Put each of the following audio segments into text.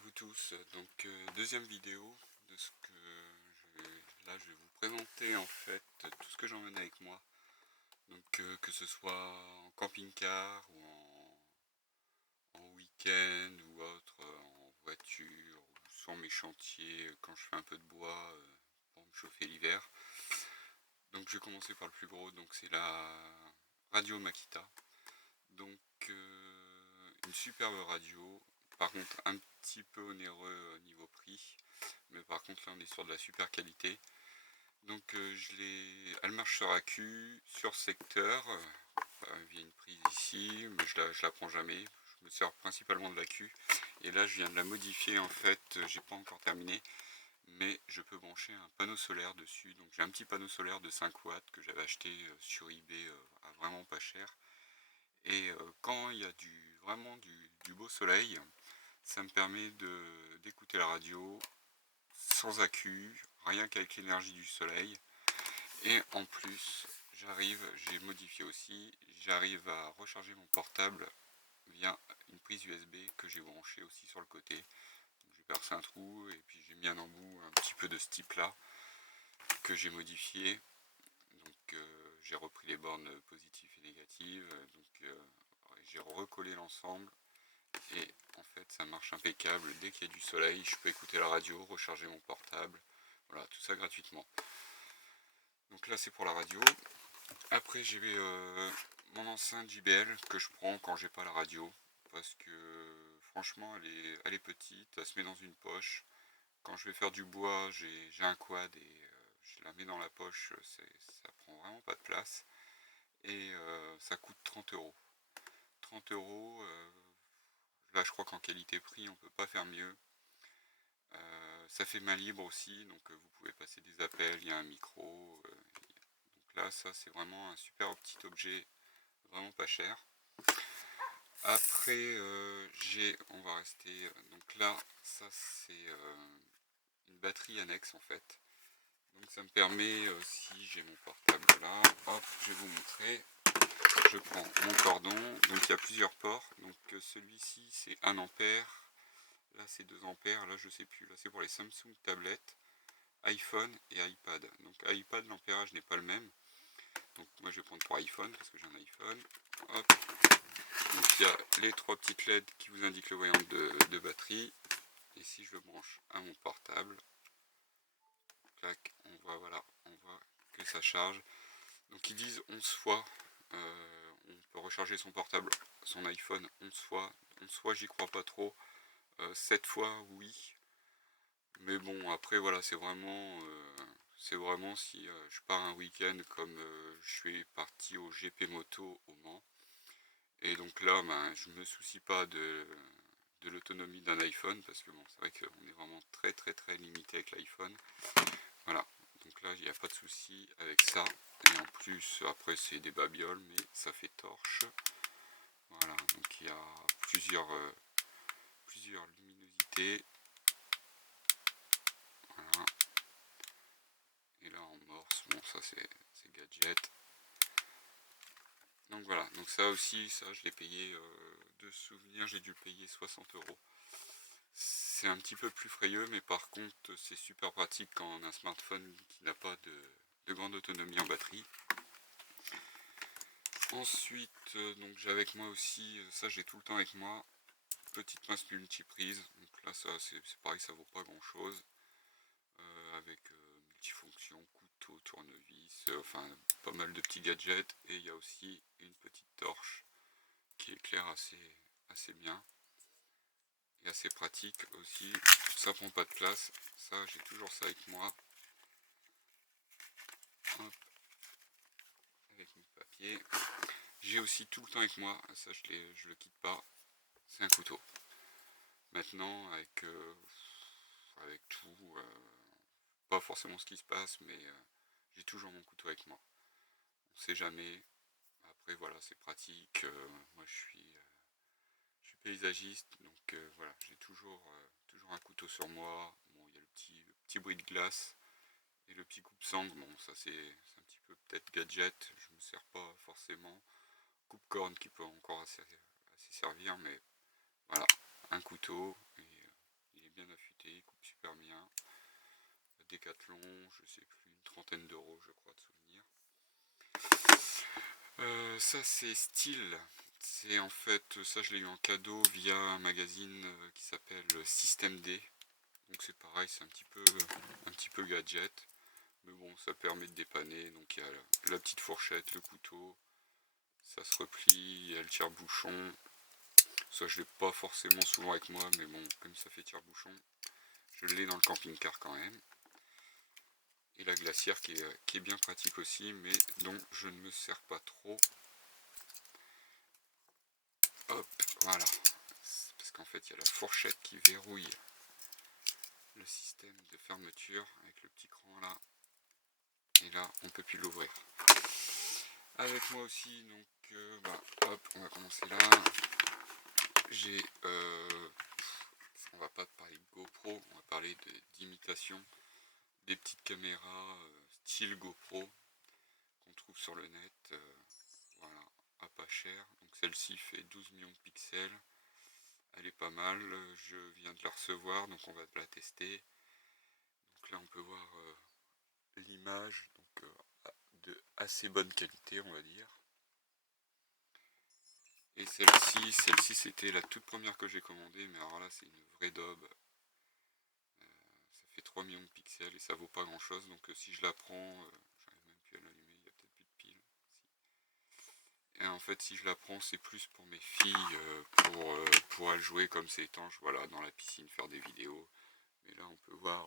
vous tous. Donc deuxième vidéo de ce que je vais vous présenter en fait tout ce que j'emmène avec moi. Donc que ce soit en camping-car ou en week-end ou autre, en voiture ou sur mes chantiers quand je fais un peu de bois pour me chauffer l'hiver. Donc je vais commencer par le plus gros, donc c'est la radio Makita. Donc une superbe radio, par contre un petit peu onéreux niveau prix, mais par contre là on est sur de la super qualité. Donc elle marche sur accu, sur secteur, via une prise ici, mais je la prends jamais, je me sers principalement de l'accu. Et là je viens de la modifier en fait, j'ai pas encore terminé, mais je peux brancher un panneau solaire dessus. Donc j'ai un petit panneau solaire de 5 watts que j'avais acheté sur eBay à vraiment pas cher. Et quand il y a vraiment du beau soleil, ça me permet d'écouter la radio sans accu, rien qu'avec l'énergie du soleil. Et en plus, j'ai modifié aussi, j'arrive à recharger mon portable via une prise USB que j'ai branchée aussi sur le côté. Donc j'ai percé un trou et puis j'ai mis un embout un petit peu de ce type là que j'ai modifié. Donc j'ai repris les bornes positives et négatives. Donc j'ai recollé l'ensemble. Et en fait ça marche impeccable, dès qu'il y a du soleil je peux écouter la radio, recharger mon portable, voilà, tout ça gratuitement. Donc là c'est pour la radio. Après j'ai mon enceinte JBL que je prends quand j'ai pas la radio, parce que franchement elle est petite, elle se met dans une poche. Quand je vais faire du bois j'ai un quad et je la mets dans la poche, ça prend vraiment pas de place. Et ça coûte 30 euros. 30 euros, là je crois qu'en qualité-prix on peut pas faire mieux. Ça fait main libre aussi, donc vous pouvez passer des appels, il y a un micro. Donc là ça c'est vraiment un super petit objet, vraiment pas cher. Après on va rester, donc là ça c'est une batterie annexe en fait. Donc ça me permet, si j'ai mon portable là, hop, je vais vous montrer. Je prends mon cordon, donc il y a plusieurs ports. Donc celui-ci c'est 1 ampère, là c'est 2 ampères, là je sais plus, là c'est pour les Samsung tablettes, iPhone et iPad. Donc iPad l'ampérage n'est pas le même. Donc moi je vais prendre pour iPhone parce que j'ai un iPhone. Hop. Donc il y a les 3 petites LED qui vous indiquent le voyant de batterie. Et si je le branche à mon portable, clac, on voit que ça charge. Donc ils disent 11 fois. On peut recharger son portable, son iPhone 11 fois. 11 fois j'y crois pas trop. 7 fois oui. Mais bon après voilà, c'est vraiment si je pars un week-end comme je suis parti au GP Moto au Mans. Et donc là je me soucie pas de l'autonomie d'un iPhone, parce que bon c'est vrai qu'on est vraiment très très très limité avec l'iPhone. Voilà, donc là il n'y a pas de souci avec ça. Et en plus après c'est des babioles mais ça fait torche. Voilà, donc il y a plusieurs luminosités. Voilà. Et là en morse, bon ça c'est gadget. Donc voilà, donc ça aussi, ça je l'ai payé de souvenir, j'ai dû payer 60 euros. C'est un petit peu plus frayeux, mais par contre c'est super pratique quand on a un smartphone qui n'a pas de grande autonomie en batterie. Ensuite, donc j'ai avec moi aussi, ça j'ai tout le temps avec moi, petite pince multiprise. Donc là ça c'est pareil, ça vaut pas grand chose. Avec multifonction, couteau, tournevis, enfin pas mal de petits gadgets. Et il y a aussi une petite torche qui éclaire assez bien et assez pratique aussi. Ça prend pas de place, ça j'ai toujours ça avec moi. Hop, avec mon papier. J'ai aussi tout le temps avec moi, ça je le quitte pas, c'est un couteau. Maintenant avec tout, pas forcément ce qui se passe, mais j'ai toujours mon couteau avec moi. On sait jamais. Après voilà, c'est pratique. Moi je suis paysagiste, donc voilà, j'ai toujours un couteau sur moi. Bon, il y a le petit bruit de glace et le petit coupe-sangle. Bon, ça c'est un petit peu peut-être gadget. Je me sers pas forcément. Coupe-corne qui peut encore assez servir, mais voilà, un couteau et qualité, il coupe super bien. Décathlon, je sais plus, une trentaine d'euros je crois de souvenir. Ça c'est Style. C'est en fait, ça je l'ai eu en cadeau via un magazine qui s'appelle Système D. Donc c'est pareil, c'est un petit peu gadget. Mais bon, ça permet de dépanner. Donc il y a la petite fourchette, le couteau. Ça se replie, il y a le tire-bouchon. Ça je l'ai pas forcément souvent avec moi, mais bon, comme ça fait tire-bouchon, je l'ai dans le camping-car quand même. Et la glacière qui est bien pratique aussi, mais dont je ne me sers pas trop. Hop, voilà. Parce qu'en fait, il y a la fourchette qui verrouille le système de fermeture avec le petit cran là. Et là, on peut plus l'ouvrir. Avec moi aussi, donc, hop, on va commencer là. J'ai, on va pas parler de GoPro, on va parler d'imitation. Des petites caméras style GoPro qu'on trouve sur le net, voilà, à pas cher. Donc celle-ci fait 12 millions de pixels. Elle est pas mal, je viens de la recevoir, donc on va la tester. Donc là on peut voir l'image, donc de assez bonne qualité on va dire. Et celle-ci c'était la toute première que j'ai commandée, mais alors là c'est une vraie daube. Ça fait 3 millions de pixels et ça vaut pas grand chose, donc si je la prends, j'arrive même plus à l'allumer, il y a peut-être plus de piles. Et en fait si je la prends c'est plus pour mes filles, pour elles jouer comme c'est étanche, voilà, dans la piscine, faire des vidéos. Mais là on peut voir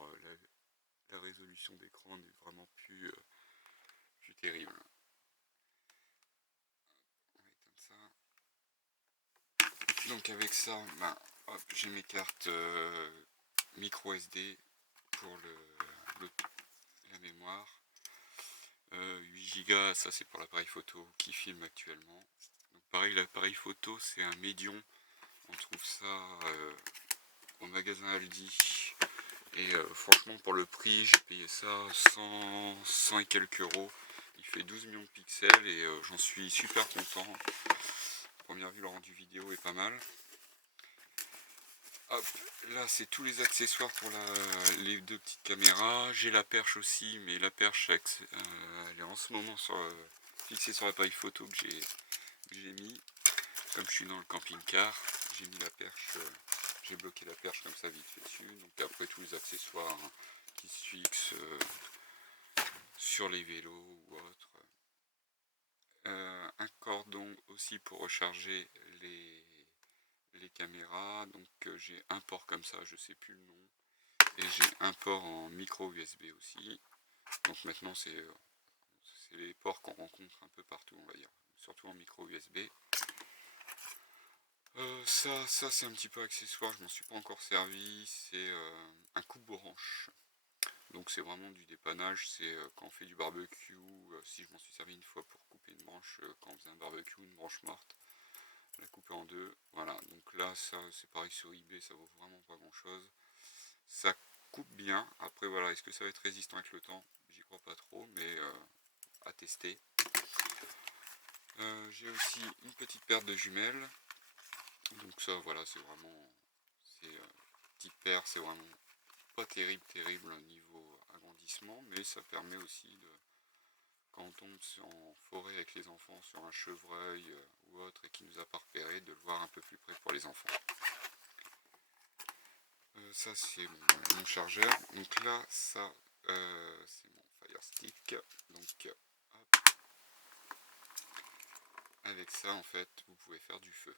la résolution d'écran n'est vraiment plus terrible. On va éteindre ça. Donc avec ça, j'ai mes cartes micro SD pour la mémoire. 8 Go, ça c'est pour l'appareil photo qui filme actuellement. Donc pareil, l'appareil photo c'est un Médion. On trouve ça au magasin Aldi. Et franchement pour le prix, j'ai payé ça 100 et quelques euros. Il fait 12 millions de pixels et j'en suis super content. Première vue, le rendu vidéo est pas mal. Hop, là c'est tous les accessoires pour les deux petites caméras. J'ai la perche aussi, mais la perche elle est en ce moment fixée sur l'appareil photo que j'ai mis. Comme je suis dans le camping-car, j'ai mis la perche, j'ai bloqué la perche comme ça vite fait dessus. Donc après tous les accessoires qui se fixent sur les vélos ou autres. Un cordon aussi pour recharger les caméras. Donc j'ai un port comme ça, je sais plus le nom. Et j'ai un port en micro USB aussi. Donc maintenant c'est les ports qu'on rencontre un peu partout on va dire. Surtout en micro USB. Ça c'est un petit peu accessoire, je m'en suis pas encore servi. C'est un coupe-branche. Donc c'est vraiment du dépannage, c'est quand on fait du barbecue, si je m'en suis servi une fois pour couper une branche, quand on faisait un barbecue, une branche morte, la couper en deux, voilà, donc là ça c'est pareil sur eBay, ça vaut vraiment pas grand chose, ça coupe bien, après voilà, est-ce que ça va être résistant avec le temps, j'y crois pas trop, mais à tester. J'ai aussi une petite paire de jumelles, donc ça voilà, c'est vraiment, petite paire, c'est vraiment pas terrible au niveau agrandissement, mais ça permet aussi de, quand on tombe en forêt avec les enfants sur un chevreuil ou autre et qui nous a pas repéré, de le voir un peu plus près pour les enfants. Ça c'est mon chargeur. Donc là ça c'est mon Fire Stick. Donc hop. Avec ça en fait vous pouvez faire du feu.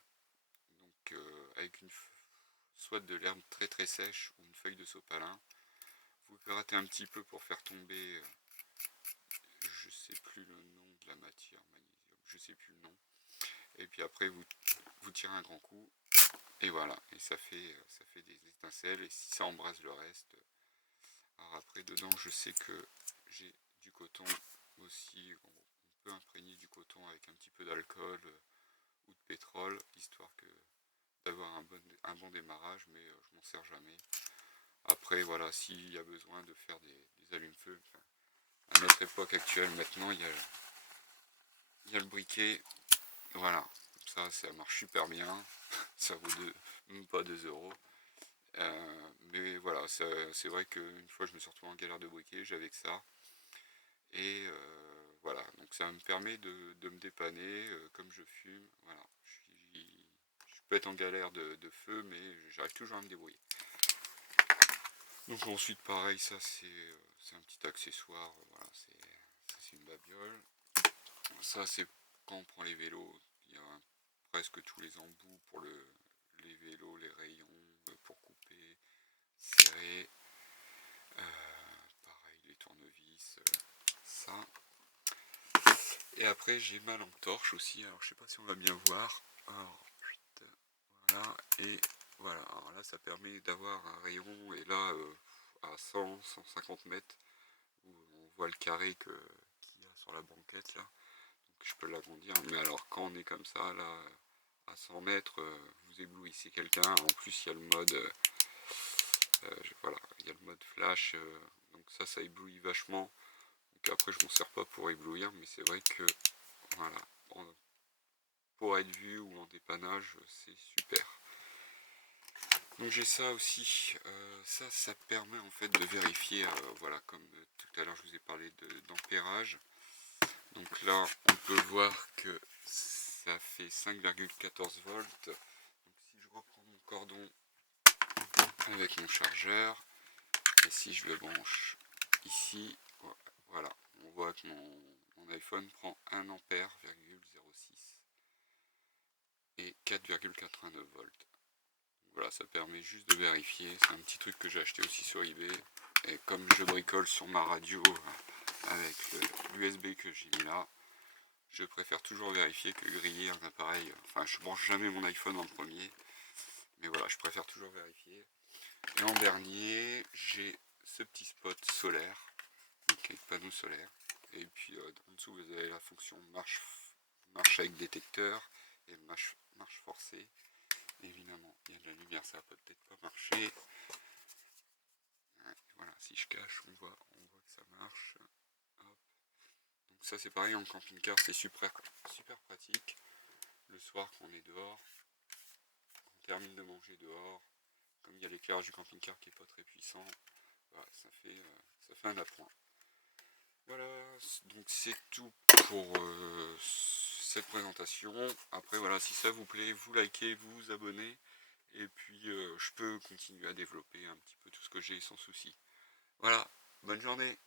Donc avec soit de l'herbe très sèche ou une feuille de sopalin. Vous grattez un petit peu pour faire tomber, je sais plus le nom de la matière, magnésium, je sais plus le nom. Et puis après vous tirez un grand coup et voilà, et ça fait des étincelles, et si ça embrase le reste, alors après dedans je sais que j'ai du coton aussi, on peut imprégner du coton avec un petit peu d'alcool ou de pétrole, histoire que d'avoir un bon démarrage, mais je m'en sers jamais. Après voilà, s'il y a besoin de faire des allumes-feu, à notre époque actuelle maintenant il y a le briquet, voilà, ça marche super bien, ça vaut même pas 2 euros. Mais voilà, c'est vrai qu'une fois je me suis retrouvé en galère de briquet, j'avais que ça. Et voilà, donc ça me permet de me dépanner comme je fume. Voilà, je peux être en galère de feu, mais j'arrive toujours à me débrouiller. Donc ensuite pareil, ça c'est un petit accessoire, voilà, c'est une babiole. Ça c'est quand on prend les vélos, il y a presque tous les embouts pour les vélos, les rayons pour couper, serrer. Pareil, les tournevis, ça. Et après j'ai ma lampe torche aussi, alors je sais pas si on va bien voir. Alors, voilà, et voilà, alors là ça permet d'avoir un rayon, et là à 100-150 mètres, où on voit le carré qu'il y a sur la banquette là, donc je peux l'agrandir. Mais alors quand on est comme ça là, à 100 mètres, vous éblouissez quelqu'un. En plus il y a le mode, voilà, il y a le mode flash, donc ça éblouit vachement. Donc après je m'en sers pas pour éblouir, mais c'est vrai que voilà, pour être vu ou en dépannage, c'est super. Donc j'ai ça aussi, ça permet en fait de vérifier, voilà, comme tout à l'heure je vous ai parlé d'ampérage. Donc là on peut voir que ça fait 5,14 volts. Donc si je reprends mon cordon avec mon chargeur, et si je le branche ici, voilà, on voit que mon iPhone prend 1 ampère,06 et 4,89 volts. Voilà, ça permet juste de vérifier. C'est un petit truc que j'ai acheté aussi sur eBay. Et comme je bricole sur ma radio avec l'USB que j'ai mis là, je préfère toujours vérifier que griller un appareil. Enfin, je branche jamais mon iPhone en premier, mais voilà, je préfère toujours vérifier. Et en dernier, j'ai ce petit spot solaire, donc avec panneau solaire. Et puis en dessous, vous avez la fonction marche avec détecteur et marche forcée. Évidemment, il y a de la lumière, ça va peut-être pas marcher. Ouais, voilà, si je cache, on voit que ça marche. Hop. Donc ça c'est pareil en camping-car, c'est super pratique. Le soir quand on est dehors, on termine de manger dehors, comme il y a l'éclairage du camping-car qui est pas très puissant, voilà, ça fait un appoint. Voilà, donc c'est tout pour cette présentation. Après voilà, si ça vous plaît, vous likez, vous vous abonnez. Et puis je peux continuer à développer un petit peu tout ce que j'ai sans souci. Voilà, bonne journée.